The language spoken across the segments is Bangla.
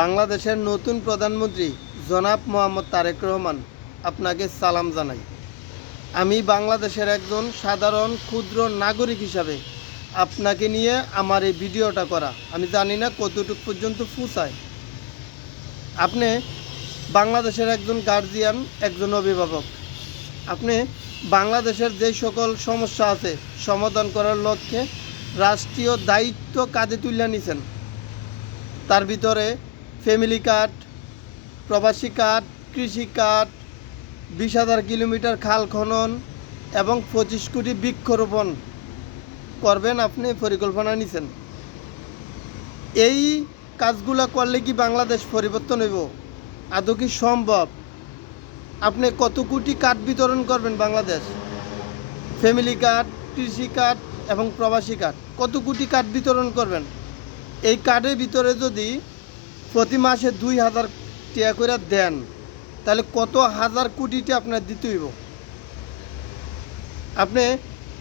বাংলাদেশের নতুন প্রধানমন্ত্রী জনাব মোহাম্মদ তারেক রহমান আপনাকে সালাম জানাই। আমি বাংলাদেশের একজন সাধারণ ক্ষুদ্র নাগরিক হিসাবে আপনাকে নিয়ে আমার এই ভিডিওটা করা। আমি জানি না কতটুকু পর্যন্ত পৌঁছায়। আপনি বাংলাদেশের একজন গার্জিয়ান, একজন অভিভাবক। আপনি বাংলাদেশের যে সকল সমস্যা আছে সমাধান করার লক্ষ্যে রাষ্ট্রীয় দায়িত্ব কাঁধে তুলে নিছেন। তার ভিতরে ফ্যামিলি কার্ড, প্রবাসী কার্ড, কৃষি কার্ড, 20,000 কিলোমিটার খাল খনন এবং 25 কোটি বৃক্ষরোপণ করবেন আপনি পরিকল্পনা নিছেন। এই কাজগুলো করলে কি বাংলাদেশ পরিবর্তন হইব? আদৌ কি সম্ভব? আপনি কত কোটি কার্ড বিতরণ করবেন বাংলাদেশ? ফ্যামিলি কার্ড, কৃষি কার্ড এবং প্রবাসী কার্ড, কত কোটি কার্ড বিতরণ করবেন? এই কার্ডের ভিতরে যদি প্রতি মাসে 2,000 টাকা করে দেন, তাহলে কত হাজার কোটিতে আপনার দিতে হইব? আপনি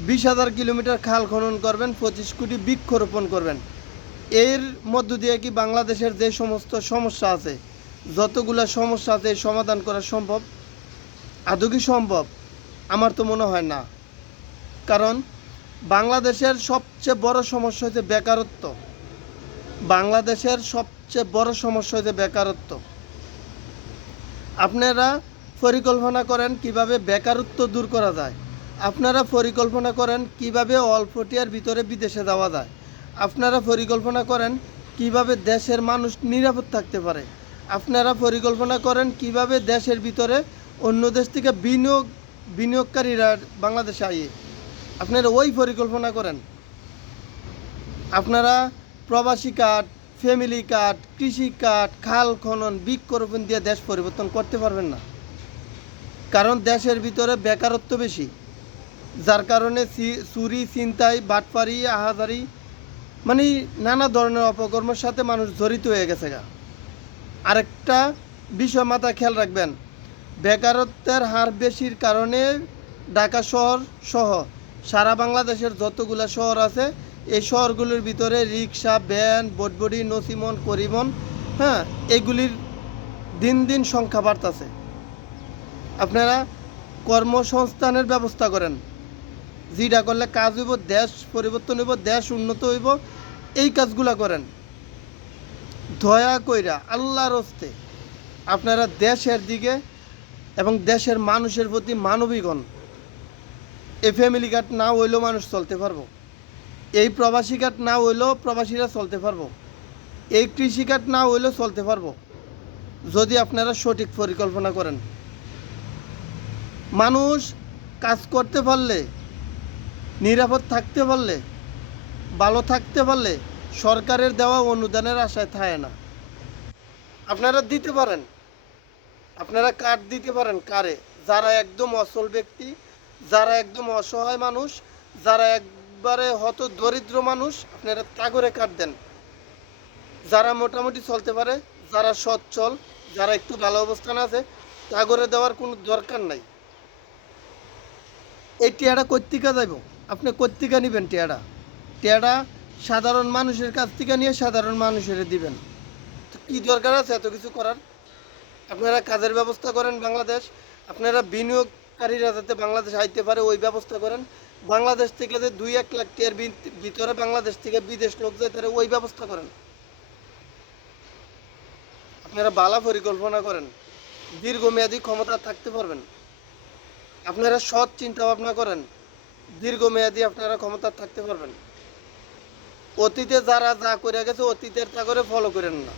20,000 কিলোমিটার খাল খনন করবেন, 25 কোটি বৃক্ষরোপণ করবেন। এর মধ্য দিয়ে কি বাংলাদেশের যে সমস্ত সমস্যা আছে, যতগুলো সমস্যা আছে সমাধান করা সম্ভব? আদৌ কি সম্ভব? আমার তো মনে হয় না। কারণ বাংলাদেশের সবচেয়ে বড় সমস্যা হচ্ছে বেকারত্ব। বাংলাদেশের সবচেয়ে বড় সমস্যা হচ্ছে বেকারত্ব। আপনারা পরিকল্পনা করেন কিভাবে বেকারত্ব দূর করা যায়। আপনারা পরিকল্পনা করেন কিভাবে অল্প টিয়ার ভিতরে বিদেশে যাওয়া যায়। আপনারা পরিকল্পনা করেন কিভাবে দেশের মানুষ নিরাপদ থাকতে পারে। আপনারা পরিকল্পনা করেন কিভাবে দেশের ভিতরে অন্য দেশ থেকে বিনিয়োগকারীরা বাংলাদেশে আইয়ে। আপনারা ওই পরিকল্পনা করেন। আপনারা প্রবাসী কার্ড, ফ্যামিলি কার্ড, কৃষি কার্ড, খাল খনন, বৃক্ষরোপণ দিয়ে দেশ পরিবর্তন করতে পারবেন না। কারণ দেশের ভিতরে বেকারত্ব বেশি, যার কারণে চুরি, ছিনতাই, বাটপারি, আহাজারি, মানে নানা ধরনের অপকর্মের সাথে মানুষ জড়িত হয়ে গেছে গা। আরেকটা বিষয় মাথায় খেয়াল রাখবেন, বেকারত্বের হার বেশির কারণে ঢাকা শহর সহ সারা বাংলাদেশের যতগুলো শহর আছে এই শহরগুলোর ভিতরে রিক্সা, ভ্যান, বটবডি, নসিমন, করিমন, এগুলির দিন দিন সংখ্যা বাড়তেছে। আপনারা কর্মসংস্থানের ব্যবস্থা করেন, যেটা করলে কাজ হইব, দেশ পরিবর্তন হইব, দেশ উন্নত হইব, এই কাজগুলা করেন। দয়া কইরা আল্লাহর হস্তে আপনারা দেশের দিকে এবং দেশের মানুষের প্রতি মানবিক হন। এই ফ্যামিলি কার্ড না হইলেও মানুষ চলতে পারবো, এই প্রবাসী কার্ড না হইলেও প্রবাসীরা চলতে পারবো, এই কৃষি কার্ড না হইলেও চলতে পারবো, যদি আপনারা সঠিক পরিকল্পনা করেন। মানুষ কাজ করতে পারলে, নিরাপদ থাকতে পারলে, ভালো থাকতে পারলে সরকারের দেওয়া অনুদানের আশায় থাকে না। আপনারা দিতে পারেন, আপনারা কার্ড দিতে পারেন কারে? যারা একদম অসল ব্যক্তি, যারা একদম অসহায় মানুষ, যারা একবারে হত দরিদ্র মানুষ, আপনারা তাগরে কার্ড দেন। যারা মোটামুটি চলতে পারে, যারা সচ্ছল, যারা একটু ভালো অবস্থান আছে, তাগরে দেওয়ার কোনো দরকার নাই। এই টিয়াটা কর্তিকা যাইব, আপনি কর্তিকা নেবেন। টিয়াটা সাধারণ মানুষের কাছ থেকে নিয়ে সাধারণ মানুষের দিবেন। তো কী দরকার আছে এত কিছু করার? আপনারা কাজের ব্যবস্থা করেন বাংলাদেশ, আপনারা বিনিয়োগকারীরা যাতে বাংলাদেশ আইতে পারে ওই ব্যবস্থা করেন। বাংলাদেশ থেকে যে 2-1 লাখ টিয়ার ভিতরে বাংলাদেশ থেকে বিদেশ লোক যায় তারা ওই ব্যবস্থা করেন। আপনারা বালা পরিকল্পনা করেন, দীর্ঘমেয়াদী ক্ষমতা থাকতে পারবেন। আপনারা সৎ চিন্তা ভাবনা করেন, দীর্ঘমেয়াদী আপনারা ক্ষমতা থাকতে পারবেন। অতীতে যারা যা করে গেছে অতীতের তা করে ফলো করেন না।